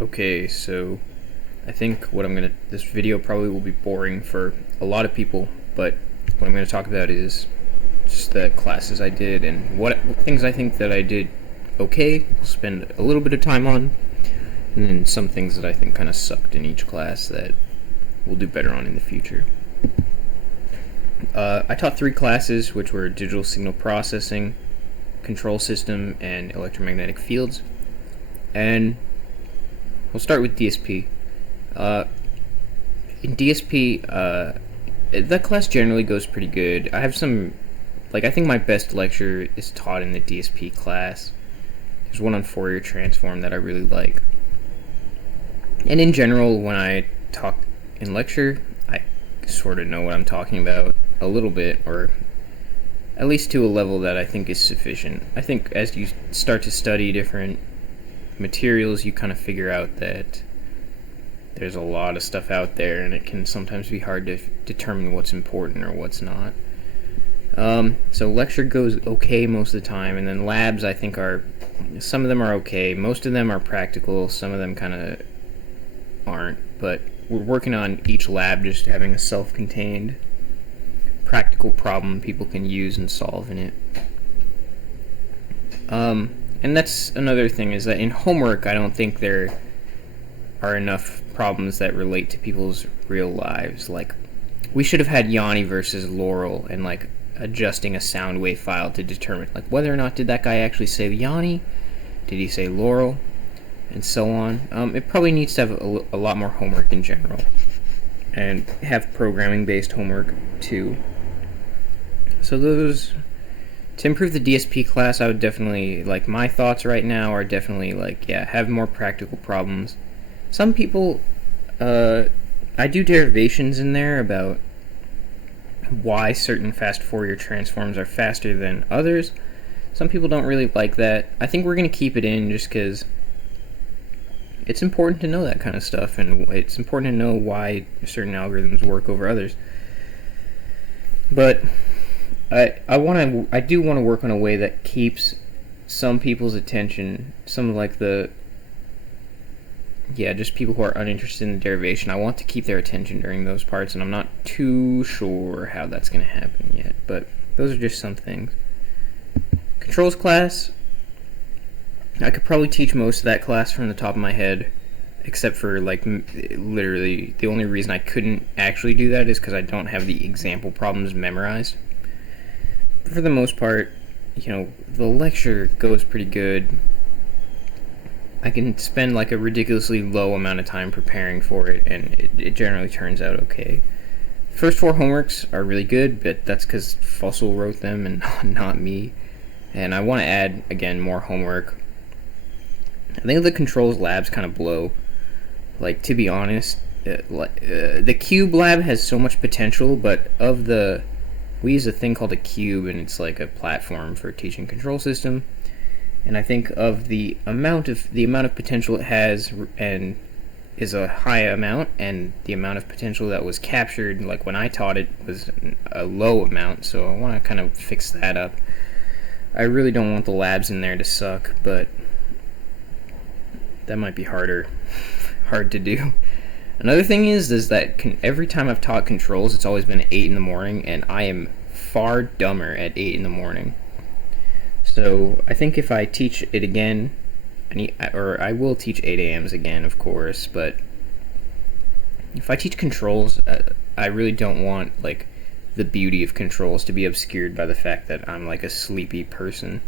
Okay, so I think this video probably will be boring for a lot of people, but what I'm gonna talk about is just the classes I did and what things I think that I did okay. We'll spend a little bit of time on, and then some things that I think kind of sucked in each class that we'll do better on in the future. I taught 3 classes, which were digital signal processing, control system, and electromagnetic fields. And we'll start with DSP. In DSP, that class generally goes pretty good. I have I think my best lecture is taught in the DSP class. There's one on Fourier transform that I really like. And in general, when I talk in lecture, I sort of know what I'm talking about a little bit, or at least to a level that I think is sufficient. I think as you start to study different materials, you kind of figure out that there's a lot of stuff out there, and it can sometimes be hard to determine what's important or what's not. So lecture goes okay most of the time, and then labs I think some of them are okay, most of them are practical, some of them kind of aren't, but we're working on each lab just having a self-contained practical problem people can use and solve in it. And that's another thing, is that in homework I don't think there are enough problems that relate to people's real lives. Like, we should have had Yanni versus Laurel and like adjusting a sound wave file to determine like whether or not did that guy actually say Yanni, did he say Laurel, and so on. It probably needs to have a lot more homework in general, and have programming based homework too. So to improve the DSP class, I would definitely, like, my thoughts right now are definitely like, yeah, have more practical problems. Some people, I do derivations in there about why certain fast Fourier transforms are faster than others. Some people don't really like that. I think we're going to keep it in just because it's important to know that kind of stuff, and it's important to know why certain algorithms work over others. But I do want to work on a way that keeps some people's attention, just people who are uninterested in the derivation. I want to keep their attention during those parts, and I'm not too sure how that's going to happen yet, but those are just some things. Controls class, I could probably teach most of that class from the top of my head, except for, like, literally the only reason I couldn't actually do that is because I don't have the example problems memorized. For the most part, the lecture goes pretty good. I can spend like a ridiculously low amount of time preparing for it, and it generally turns out okay. The first 4 homeworks are really good, but that's because Fussell wrote them and not me. And I want to add, again, more homework. I think the controls labs kind of blow. Like, to be honest, the cube lab has so much potential, but we use a thing called a cube, and it's like a platform for teaching control system. And I think of the amount of potential it has, and is a high amount, and the amount of potential that was captured, like when I taught it, was a low amount. So I want to kind of fix that up. I really don't want the labs in there to suck, but that might be hard to do. Another thing is that every time I've taught controls, it's always been 8 in the morning, and I am far dumber at 8 in the morning. So I think if I teach it again, I will teach 8 a.m.s again, of course, but if I teach controls, I really don't want, like, the beauty of controls to be obscured by the fact that I'm, like, a sleepy person.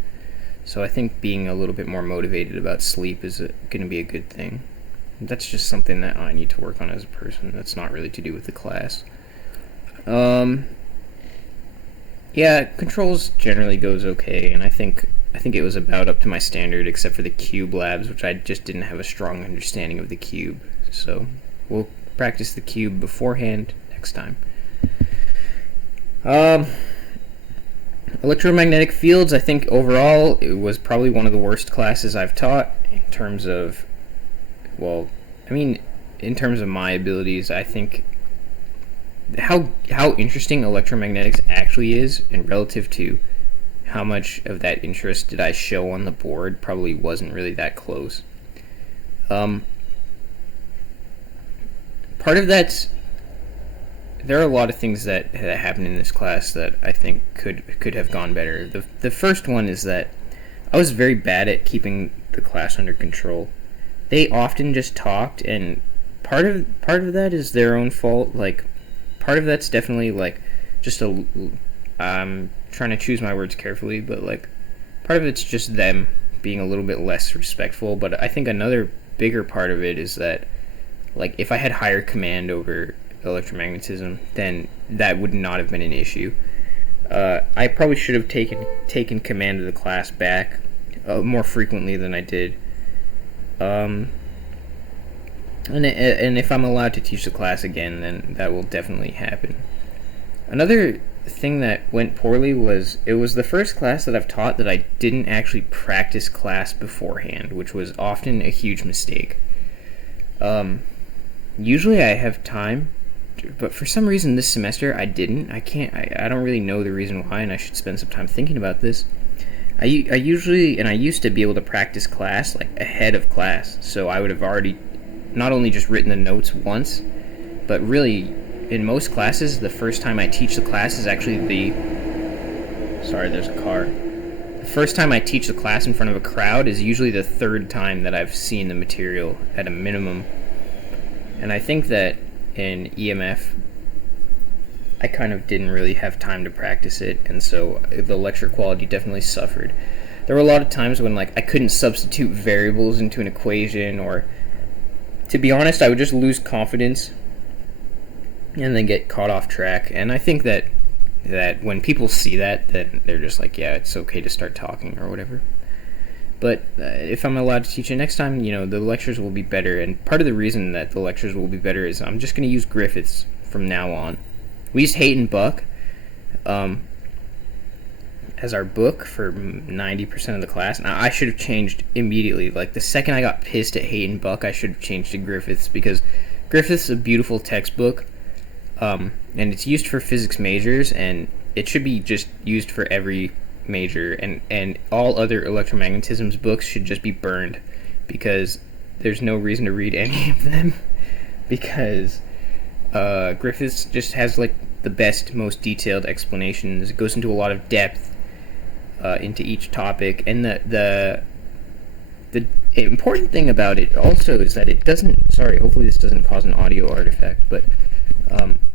So I think being a little bit more motivated about sleep is going to be a good thing. That's just something that I need to work on as a person. That's not really to do with the class. Yeah, controls generally goes okay, and I think it was about up to my standard, except for the cube labs, which I just didn't have a strong understanding of the cube. So we'll practice the cube beforehand next time. Electromagnetic fields, I think overall it was probably one of the worst classes I've taught in terms of, in terms of my abilities. I think how interesting electromagnetics actually is, and relative to how much of that interest did I show on the board, probably wasn't really that close. part of that's, there are a lot of things that happened in this class that I think could have gone better. The first one is that I was very bad at keeping the class under control. They often just talked, and part of that is their own fault. Like, part of that's definitely like just I'm trying to choose my words carefully, but like part of it's just them being a little bit less respectful. But I think another bigger part of it is that, like, if I had higher command over electromagnetism, then that would not have been an issue. I probably should have taken command of the class back more frequently than I did. And if I'm allowed to teach the class again, then that will definitely happen. Another thing that went poorly was, it was the first class that I've taught that I didn't actually practice class beforehand, which was often a huge mistake. Usually I have time, but for some reason this semester I didn't. I don't really know the reason why, and I should spend some time thinking about this. I used to be able to practice class like ahead of class, so I would have already not only just written the notes once, but really in most classes the first time I teach the class is actually sorry, there's a car. The first time I teach the class in front of a crowd is usually the third time that I've seen the material at a minimum. And I think that in EMF, I kind of didn't really have time to practice it, and so the lecture quality definitely suffered. There were a lot of times when, like, I couldn't substitute variables into an equation, or, to be honest, I would just lose confidence and then get caught off track. And I think that when people see that they're just like, yeah, it's okay to start talking or whatever. But if I'm allowed to teach it next time, the lectures will be better. And part of the reason that the lectures will be better is I'm just going to use Griffiths from now on. We use Haight and Buck as our book for 90% of the class. Now, I should have changed immediately. Like, the second I got pissed at Haight and Buck, I should have changed to Griffiths, because Griffiths is a beautiful textbook, and it's used for physics majors, and it should be just used for every major, and all other electromagnetism's books should just be burned, because there's no reason to read any of them, because Griffiths just has like the best, most detailed explanations. It goes into a lot of depth into each topic, and the important thing about it also is that it doesn't, hopefully this doesn't cause an audio artifact, but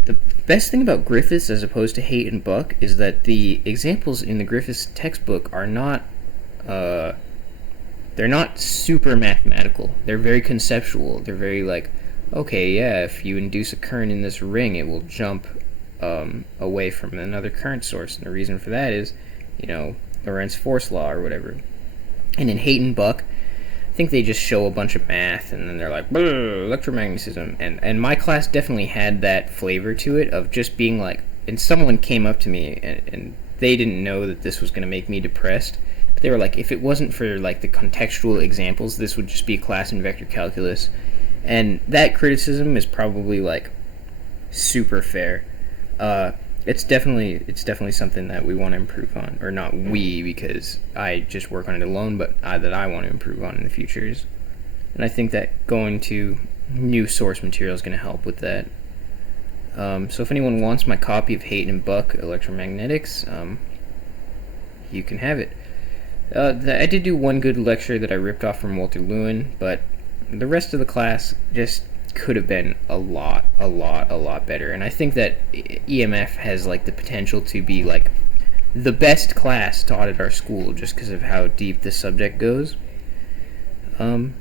the best thing about Griffiths as opposed to Haight and Buck is that the examples in the Griffiths textbook are not they're not super mathematical. They're very conceptual. They're very like, okay, yeah, if you induce a current in this ring, it will jump away from another current source, and the reason for that is, Lorentz force law or whatever. And in Haight and Buck, I think they just show a bunch of math, and then they're like, electromagnetism. And my class definitely had that flavor to it of just being like, and someone came up to me, and they didn't know that this was going to make me depressed. But they were like, if it wasn't for like the contextual examples, this would just be a class in vector calculus. And that criticism is probably like super fair. It's definitely something that we want to improve on, or not we, because I just work on it alone, but that I want to improve on in the futures. And I think that going to new source material is going to help with that. So if anyone wants my copy of Haight and Buck Electromagnetics, you can have it. I did do one good lecture that I ripped off from Walter Lewin, but the rest of the class just could have been a lot better. And I think that EMF has like the potential to be like the best class taught at our school, just because of how deep the subject goes. But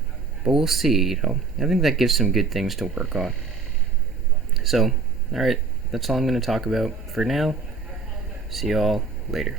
we'll see. I think that gives some good things to work on. So, alright, that's all I'm going to talk about for now. See y'all later.